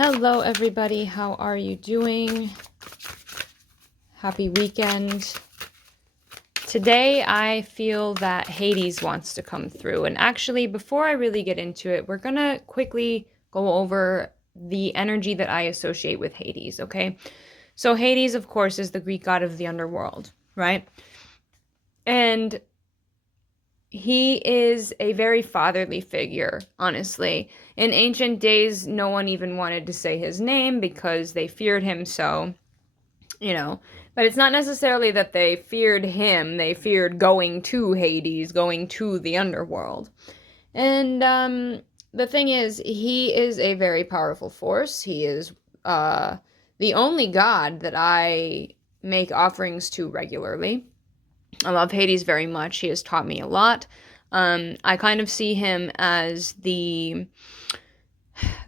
Hello, everybody. How are you doing? Happy weekend. Today, I feel that Hades wants to come through. And actually, before I really get into it, we're going to quickly go over the energy that I associate with Hades, okay? So Hades, of course, is the Greek god of the underworld, right? And he is a very fatherly figure, honestly. In ancient days, no one even wanted to say his name because they feared him so, But it's not necessarily that they feared him. They feared going to Hades, going to the underworld. And the thing is, he is a very powerful force. He is the only god that I make offerings to regularly. I love Hades very much. He has taught me a lot. I kind of see him as the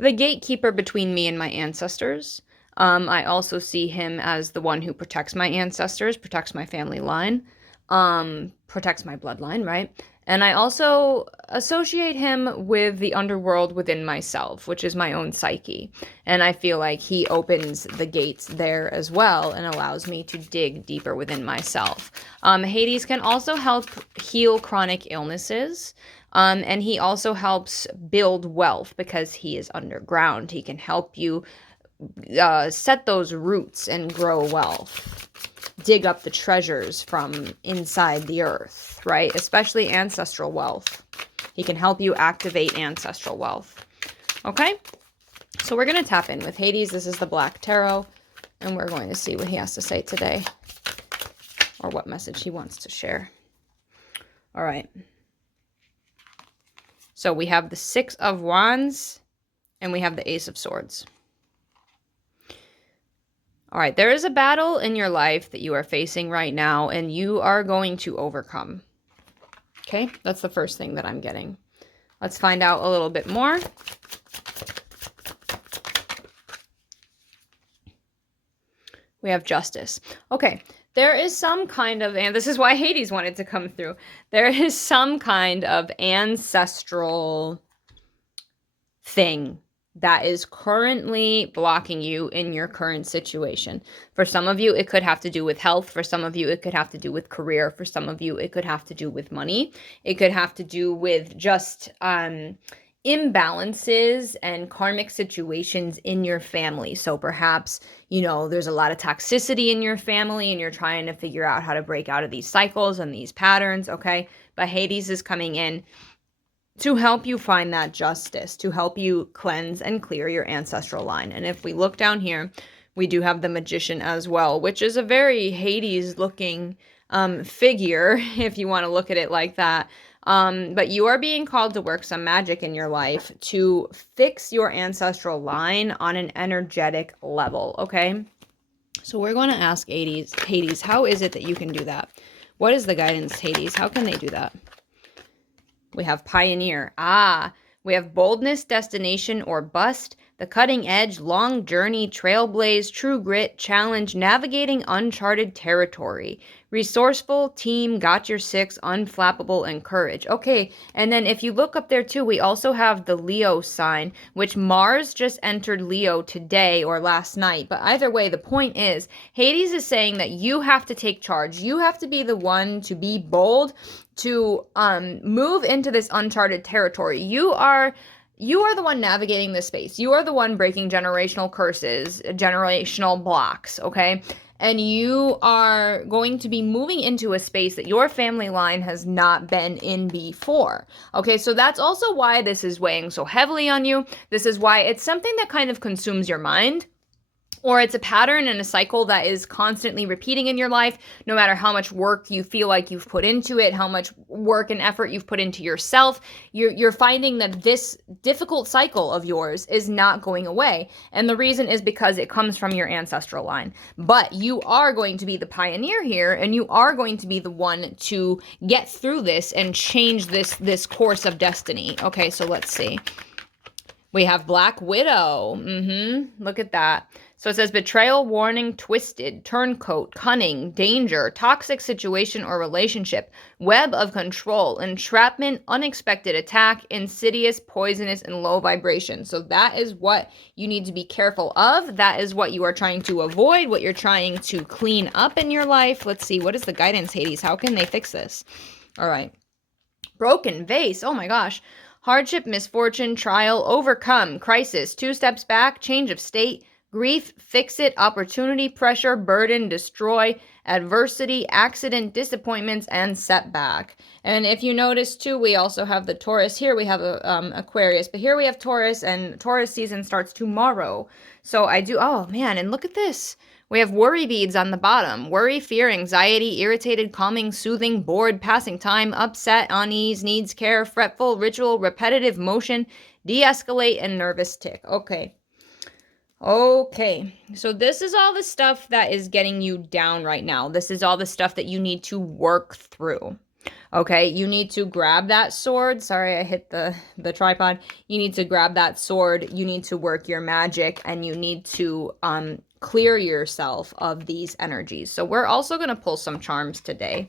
gatekeeper between me and my ancestors. I also see him as the one who protects my ancestors, protects my family line, protects my bloodline, right? And I also associate him with the underworld within myself, which is my own psyche. And I feel like he opens the gates there as well and allows me to dig deeper within myself. Hades can also help heal chronic illnesses. And he also helps build wealth because he is underground. He can help you set those roots and grow wealth. Dig up the treasures from inside the earth, right? Especially ancestral wealth. He can help you activate ancestral wealth. Okay? So we're going to tap in with Hades. This is the Black Tarot. And we're going to see what he has to say today. Or what message he wants to share. All right. So we have the Six of Wands. And we have the Ace of Swords. All right, there is a battle in your life that you are facing right now, and you are going to overcome. Okay, that's the first thing that I'm getting. Let's find out a little bit more. We have Justice. Okay, there is some kind of, and this is why Hades wanted to come through. There is some kind of ancestral thing that is currently blocking you in your current situation. For some of you, it could have to do with health. For some of you, it could have to do with career. For some of you, it could have to do with money. It could have to do with just imbalances and karmic situations in your family. So perhaps, there's a lot of toxicity in your family and you're trying to figure out how to break out of these cycles and these patterns, okay? But Hades is coming in to help you find that justice, to help you cleanse and clear your ancestral line. And if we look down here, we do have the Magician as well, which is a very Hades-looking figure, if you want to look at it like that. But you are being called to work some magic in your life to fix your ancestral line on an energetic level, okay? So we're going to ask Hades, how is it that you can do that? What is the guidance, Hades? How can they do that? We have Pioneer. We have Boldness, Destination, or Bust. The Cutting Edge, Long Journey, Trailblaze, True Grit, Challenge, Navigating Uncharted Territory. Resourceful, Team, Got Your Six, Unflappable, and Courage. Okay, and then if you look up there too, we also have the Leo sign, which Mars just entered Leo today or last night. But either way, the point is, Hades is saying that you have to take charge. You have to be the one to be bold, to move into this uncharted territory. You are the one navigating this space. You are the one breaking generational curses, generational blocks, okay? And you are going to be moving into a space that your family line has not been in before. Okay, so that's also why this is weighing so heavily on you. This is why it's something that kind of consumes your mind. Or it's a pattern and a cycle that is constantly repeating in your life, no matter how much work you feel like you've put into it, how much work and effort you've put into yourself, you're finding that this difficult cycle of yours is not going away. And the reason is because it comes from your ancestral line. But you are going to be the pioneer here, and you are going to be the one to get through this and change this course of destiny. Okay, so let's see. We have Black Widow. Look at that. So it says betrayal, warning, twisted, turncoat, cunning, danger, toxic situation or relationship, web of control, entrapment, unexpected attack, insidious, poisonous, and low vibration. So that is what you need to be careful of. That is what you are trying to avoid, what you're trying to clean up in your life. Let's see. What is the guidance, Hades? How can they fix this? All right. Broken vase. Oh my gosh. Hardship, misfortune, trial, overcome, crisis, 2 steps back, change of state, grief, fix it, opportunity, pressure, burden, destroy, adversity, accident, disappointments, and setback. And if you notice too, we also have the Taurus. Here we have Aquarius, but here we have Taurus, and Taurus season starts tomorrow. So oh man, and look at this. We have worry beads on the bottom. Worry, fear, anxiety, irritated, calming, soothing, bored, passing time, upset, unease, needs care, fretful, ritual, repetitive, motion, de-escalate, and nervous tick. Okay. So this is all the stuff that is getting you down right now. This is all the stuff that you need to work through. Okay, you need to grab that sword. Sorry, I hit the tripod. You need to grab that sword. You need to work your magic, and you need to clear yourself of these energies. So we're also going to pull some charms today,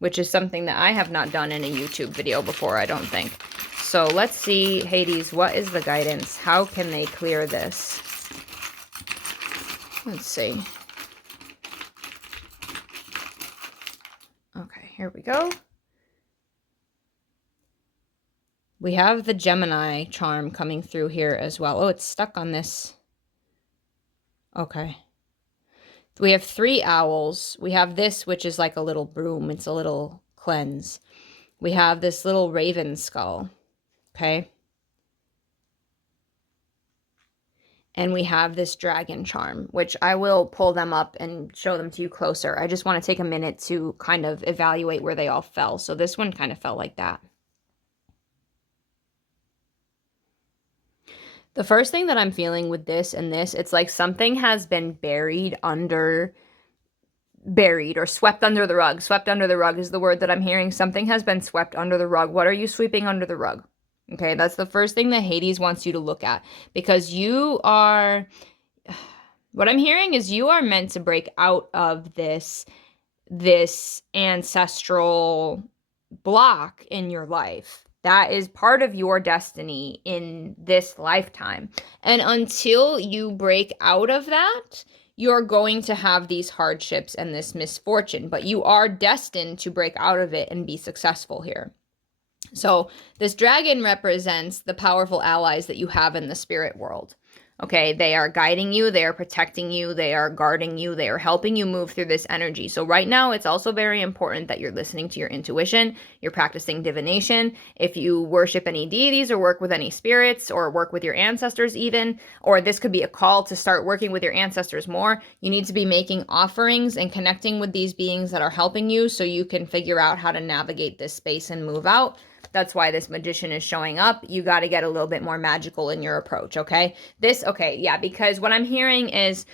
which is something that I have not done in a YouTube video before, I don't think. So let's see, Hades, what is the guidance? How can they clear this? Let's see. Okay, here we go. We have the Gemini charm coming through here as well. Oh, it's stuck on this. Okay. We have 3 owls. We have this, which is like a little broom. It's a little cleanse. We have this little raven skull. Okay. And we have this dragon charm, which I will pull them up and show them to you closer. I just want to take a minute to kind of evaluate where they all fell. So this one kind of fell like that. The first thing that I'm feeling with this and this, it's like something has been buried or swept under the rug. Swept under the rug is the word that I'm hearing. Something has been swept under the rug. What are you sweeping under the rug? Okay, that's the first thing that Hades wants you to look at, because what I'm hearing is you are meant to break out of this ancestral block in your life. That is part of your destiny in this lifetime. And until you break out of that, you're going to have these hardships and this misfortune, but you are destined to break out of it and be successful here. So this dragon represents the powerful allies that you have in the spirit world. Okay, they are guiding you, they are protecting you, they are guarding you, they are helping you move through this energy. So right now, it's also very important that you're listening to your intuition, you're practicing divination. If you worship any deities or work with any spirits or work with your ancestors even, or this could be a call to start working with your ancestors more, you need to be making offerings and connecting with these beings that are helping you so you can figure out how to navigate this space and move out. That's why this magician is showing up. You got to get a little bit more magical in your approach, okay? Because what I'm hearing is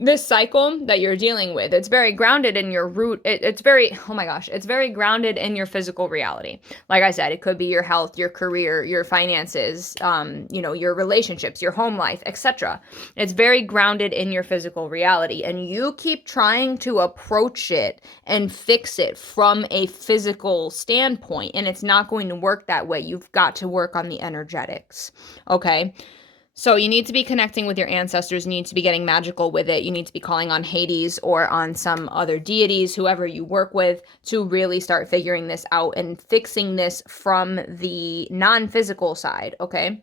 this cycle that you're dealing with, it's very grounded in your root. It's very grounded in your physical reality. Like I said, it could be your health, your career, your finances, your relationships, your home life, etc. It's very grounded in your physical reality. And you keep trying to approach it and fix it from a physical standpoint. And it's not going to work that way. You've got to work on the energetics, okay? So you need to be connecting with your ancestors, you need to be getting magical with it, you need to be calling on Hades or on some other deities, whoever you work with, to really start figuring this out and fixing this from the non-physical side, okay?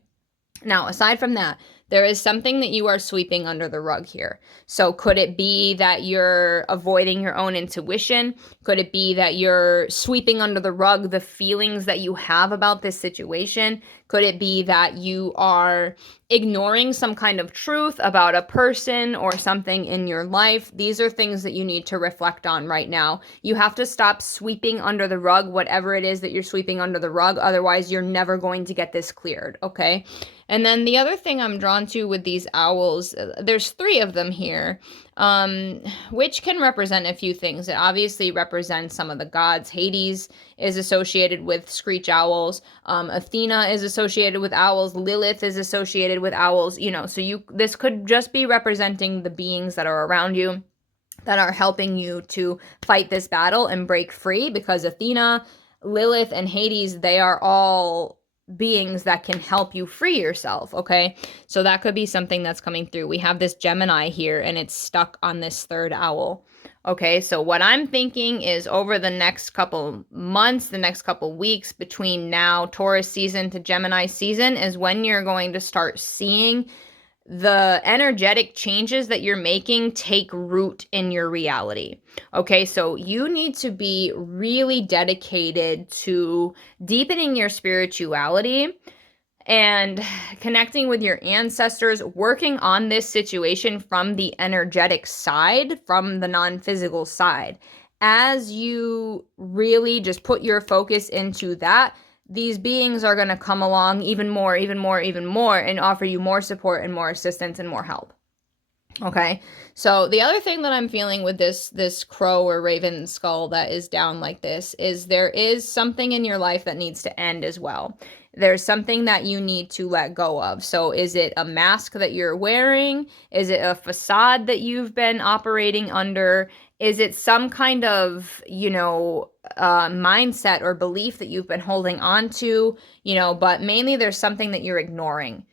Now, aside from that, there is something that you are sweeping under the rug here. So could it be that you're avoiding your own intuition? Could it be that you're sweeping under the rug the feelings that you have about this situation? Could it be that you are ignoring some kind of truth about a person or something in your life? These are things that you need to reflect on right now. You have to stop sweeping under the rug whatever it is that you're sweeping under the rug. Otherwise, you're never going to get this cleared, okay? And then the other thing I'm drawing drawn to with these owls, there's 3 of them here, which can represent a few things. It obviously represents some of the gods. Hades is associated with screech owls. Athena is associated with owls. Lilith is associated with owls. You know, so this could just be representing the beings that are around you, that are helping you to fight this battle and break free, because Athena, Lilith, and Hades, they are all beings that can help you free yourself, okay? So that could be something that's coming through. We have this Gemini here, and it's stuck on this 3rd owl. Okay, so what I'm thinking is over the next couple months, the next couple weeks, between now, Taurus season to Gemini season, is when you're going to start seeing the energetic changes that you're making take root in your reality. Okay, so you need to be really dedicated to deepening your spirituality and connecting with your ancestors, working on this situation from the energetic side, from the non-physical side. As you really just put your focus into that, these beings are going to come along even more, and offer you more support and more assistance and more help. Okay, so the other thing that I'm feeling with this crow or raven skull that is down like this is there is something in your life that needs to end as well. There's something that you need to let go of. So is it a mask that you're wearing? Is it a facade that you've been operating under? Is it some kind of, mindset or belief that you've been holding on to, but mainly there's something that you're ignoring.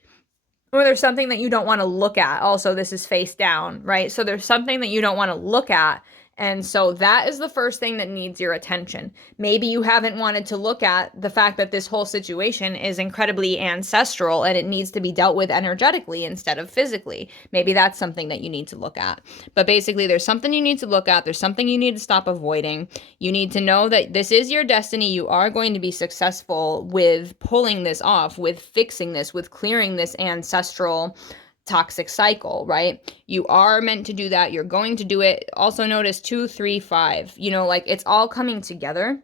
Or there's something that you don't want to look at. Also, this is face down, right? So there's something that you don't want to look at. And so that is the first thing that needs your attention. Maybe you haven't wanted to look at the fact that this whole situation is incredibly ancestral and it needs to be dealt with energetically instead of physically. Maybe that's something that you need to look at. But basically, there's something you need to look at. There's something you need to stop avoiding. You need to know that this is your destiny. You are going to be successful with pulling this off, with fixing this, with clearing this ancestral toxic cycle, right? You are meant to do that. You're going to do it. Also notice 2, 3, 5, it's all coming together.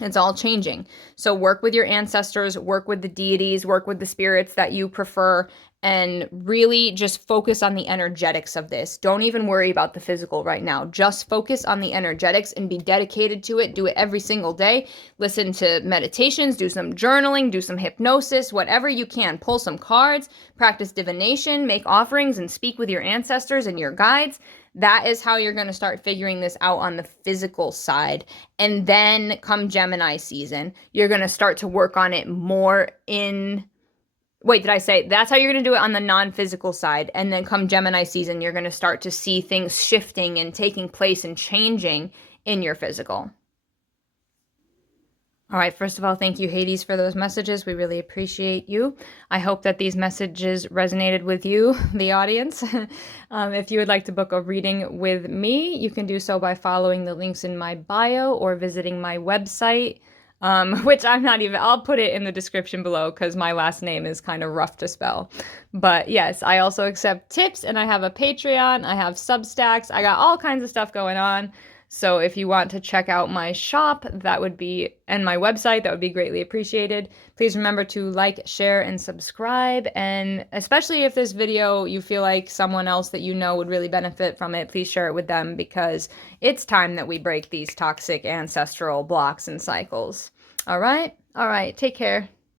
It's all changing. So work with your ancestors, work with the deities, work with the spirits that you prefer, and really just focus on the energetics of this. Don't even worry about the physical right now. Just focus on the energetics and be dedicated to it. Do it every single day. Listen to meditations, do some journaling, do some hypnosis, whatever you can. Pull some cards, practice divination, make offerings, and speak with your ancestors and your guides. That is how you're going to start figuring this out on the physical side. And then come Gemini season, you're going to start to work on it more in... Wait, did I say that's how you're going to do it on the non-physical side? And then come Gemini season, you're going to start to see things shifting and taking place and changing in your physical. All right, first of all, thank you, Hades, for those messages. We really appreciate you. I hope that these messages resonated with you, the audience. If you would like to book a reading with me, you can do so by following the links in my bio or visiting my website, which I'll put it in the description below because my last name is kind of rough to spell. But yes, I also accept tips, and I have a Patreon, I have Substacks, I got all kinds of stuff going on. So if you want to check out my shop, and my website, that would be greatly appreciated. Please remember to like, share, and subscribe. And especially if this video, you feel like someone else that you know would really benefit from it, please share it with them, because it's time that we break these toxic ancestral blocks and cycles. All right? All right. Take care.